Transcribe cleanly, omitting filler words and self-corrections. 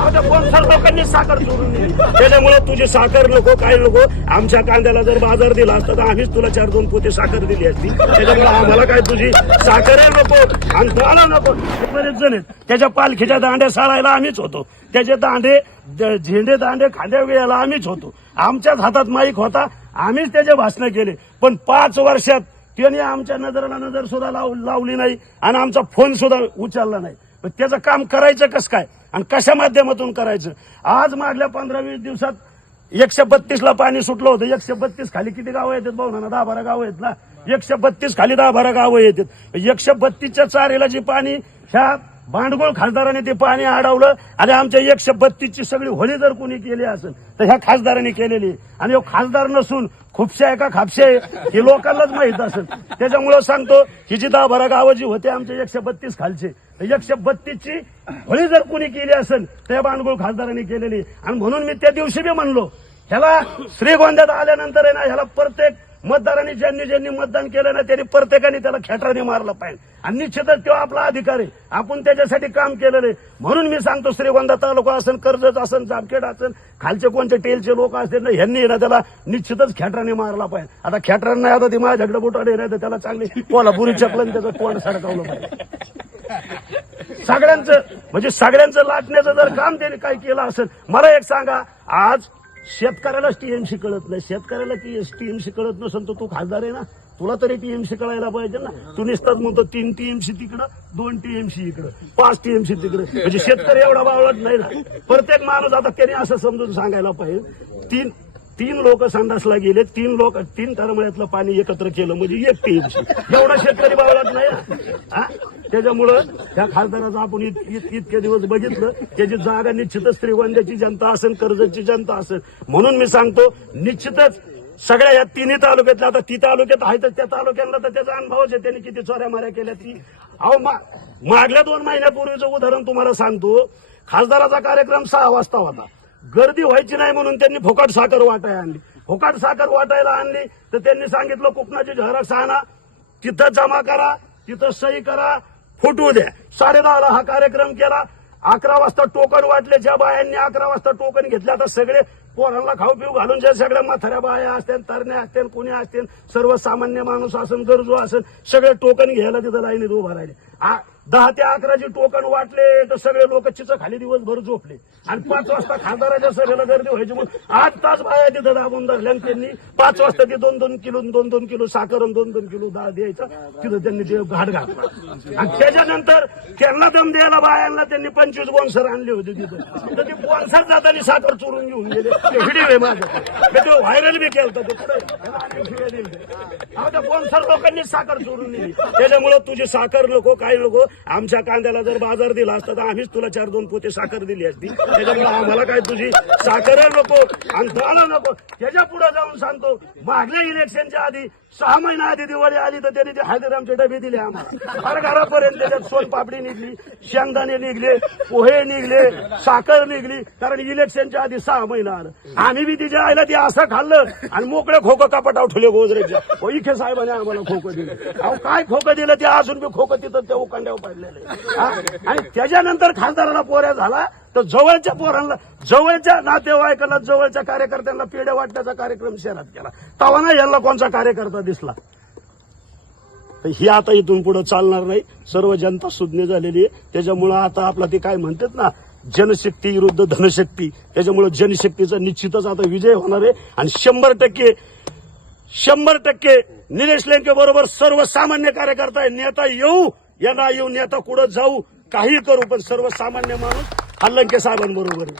आता कोणत्या लोकांनी साखर चोरून नेली त्याच्यामुळे तुझी साखर नको काय नको. आमच्या कांद्याला जर बाजार दिला असता तर आम्हीच तुला 4-2 पोते साखर दिली असती. त्याच्यामुळे आम्हाला काय तुझी साखर नको आणि तुला नको. बरेच जण आहेत त्याच्या पालखीच्या दांड्या साळायला आम्हीच होतो. त्याचे दांडे झेंडे दांडे खांद्या वेळेला आम्हीच होतो. आमच्याच हातात माईक होता, आम्हीच त्याचे भाषण केले. पण 5 वर्षात त्याने आमच्या नजरेला नजर सुद्धा लावली नाही आणि आमचा फोन सुद्धा उचलला नाही. पण त्याचं काम करायचं कसं काय आणि कशा माध्यमातून करायचं. आज मागल्या 15-20 दिवसात 132ला पाणी सुटलं होतं. 132 खाली किती गावं येतात भाऊ ना? 10-12 गावं आहेत ना. 132 खाली 10-12 गावं येतात. 132च्या चारीला जी पाणी ह्या भांडगोळ खासदाराने ते पाणी अडवलं आणि आमच्या 132ची सगळी होळी जर कोणी केली असेल तर ह्या खासदारांनी केलेली. आणि खासदार नसून खुपशे आहे का खापशे हे लोकांनाच माहित असेल. त्याच्यामुळे सांगतो ही जी 10-12 गावं जी होते आमच्या 132 खालचे 132ची होळी जर कोणी केली असेल तर या भांडगोळ खासदारांनी केलेली. आणि म्हणून मी त्या दिवशी बी म्हणलो ह्याला श्रीगोंद्यात आल्यानंतर आहे ना ह्याला प्रत्येक मतदारांनी ज्यांनी मतदान केलं ना त्यांनी प्रत्येकाने त्याला खेटराने मारलं पाहिजे. आणि निश्चितच तो आपला अधिकार आहे. आपण त्याच्यासाठी काम केलेलं आहे. म्हणून मी सांगतो श्रीगोंदा तालुका असेल, कर्जत असेल, जामखेड असेल, खालचे कोणते टेलचे लोक असतील ना ह्यांनी ना त्याला निश्चितच खेटराने मारला पाहिजे. आता खेटरांना नाही आता ती माझ्याकडे बोटाडे नाही तर त्याला चांगली कोल्हापुरी चपलन त्याचं तोंड सडकावलं पाहिजे. सगळ्यांचं लाटण्याचं जर काम त्याने काय केलं असेल. मला एक सांगा, आज शेतकऱ्यालाच टीएमसी कळत नाही. शेतकऱ्याला टीएमसी कळत नसेल तर तू खासदार आहे ना, तुला तरी टीएमसी कळायला पाहिजे ना. तू नुसताच म्हणतो 3 टीएमसी तिकडं, 2 टीएमसी इकडं, 5 टीएमसी तिकडं. म्हणजे शेतकरी एवढा बावळत नाही ना. प्रत्येक माणूस आता त्यांनी असं समजून सांगायला पाहिजे 3 लोक संडासला गेले, 3 तरमळ्यातलं पाणी एकत्र केलं म्हणजे 1 टीएमसी. एवढा शेतकरी बावळत नाही ना. त्याच्यामुळं त्या खासदाराचं आपण इतके दिवस बघितलं. त्याची जागा निश्चितच श्रीगोंद्याची जनता असेल, कर्जतची जनता असेल. म्हणून मी सांगतो निश्चितच सगळ्या या 3 तालुक्यातल्या, आता 3 तालुक्यात आहे तर त्या तालुक्यांना तर त्याचा अनुभवच आहे. त्यांनी किती चोऱ्या माऱ्या केल्या ती. मागल्या 2 महिन्यापूर्वीचं उदाहरण तुम्हाला सांगतो. खासदाराचा कार्यक्रम 6 वाजता होता. गर्दी व्हायची नाही म्हणून त्यांनी फुकट साखर वाटायला आणली. फुकट साखर वाटायला आणली तर त्यांनी सांगितलं कुपनाची झेरॉक्स आणा, तिथं जमा करा, तिथं सही करा, फुटू द्या. 10:30ला हा कार्यक्रम केला. 11 वाजता टोकन वाटले. ज्या बायांनी 11 वाजता टोकन घेतले आता सगळे पोरांना खाऊ पिऊ घालून ज्या सगळ्या म्हाताऱ्या बाया असतील, तरण्या असतील, कोणी असतील, सर्वसामान्य माणूस असेल, गरजू असेल, सगळे टोकन घ्यायला तिथं लाईनीत उभा राहिले. 10 ते 11 टोकन वाटले तर सगळे लोक चिचं खाली दिवसभर झोपले. आणि 5 वाजता खासदाराच्या सभेला गर्दी व्हायची म्हणून 8 तास बाया तिथं दाबून धरल्या. त्यांनी 5 वाजता ते 2-2 किलो साखर आणि 2-2 किलो डाळ द्यायचा. तिथं त्यांनी ते घाट घातला. आणि त्याच्यानंतर त्यांना दम द्यायला बायांना त्यांनी 25 बोन्सर आणले होते तिथं. तर ते बोन्सर जाताना साखर चोरून घेऊन गेले. व्हिडिओ आहे माझं, तो व्हायरल बी केलं. आता बोन्सर लोकांनी साखर चोरून नेली. त्याच्यामुळे तुझी साखर नको काय नको. आमच्या कांद्याला जर बाजार दिला असता तर आम्हीच तुला 4-2 पोते साखर दिली असती. त्याच्यामुळे आम्हाला काय तुझी साखर नको आणि दाल नको. त्याच्या पुढे जाऊन सांगतो, मागल्या इलेक्शनच्या आधी 6 महिना आधी दिवाळी आली तर त्यांनी ते हळदीरामचे डबे दिले आम्हाला. हर घरापर्यंत त्याच्यात सोनपापडी निघली, शेंगदाणे निघले, पोहे निघले, साखर निघली. कारण इलेक्शनच्या आधी 6 महिना आलं. आम्ही बी तिच्या आईला ते असं खाल्लं आणि मोकळे खोकं कपाटावर ठेवले गोजरेच्या. इखे साहेबांनी आम्हाला खोकं दिलं. अहो काय खोकं दिलं ते अजून बी खोकं तिथं त्या उकांड्यावर पडलेले. आणि त्याच्यानंतर खासदाराला पोऱ्या झाला तर जवळच्या पोरांना, जवळच्या नातेवाईकांना, जवळच्या कार्यकर्त्यांना पेढे वाटण्याचा कार्यक्रम शहरात केला. तेव्हा ना यांना कोणचा कार्यकर्ता दिसला. तर ही आता इथून पुढे चालणार नाही. सर्व जनता सुज्ञ झालेली आहे. त्याच्यामुळं आता आपला ते काय म्हणतात ना, जनशक्ती विरुद्ध धनशक्ती. त्याच्यामुळे जनशक्तीचा निश्चितच आता विजय होणार आहे. आणि 100% निलेश लंके बरोबर सर्वसामान्य कार्यकर्ता आहे. नेता येऊ या ना येऊ, नेता कुठं जाऊ, काही करू, पण सर्वसामान्य माणूस हा लंके साहेबांबरोबर आहे.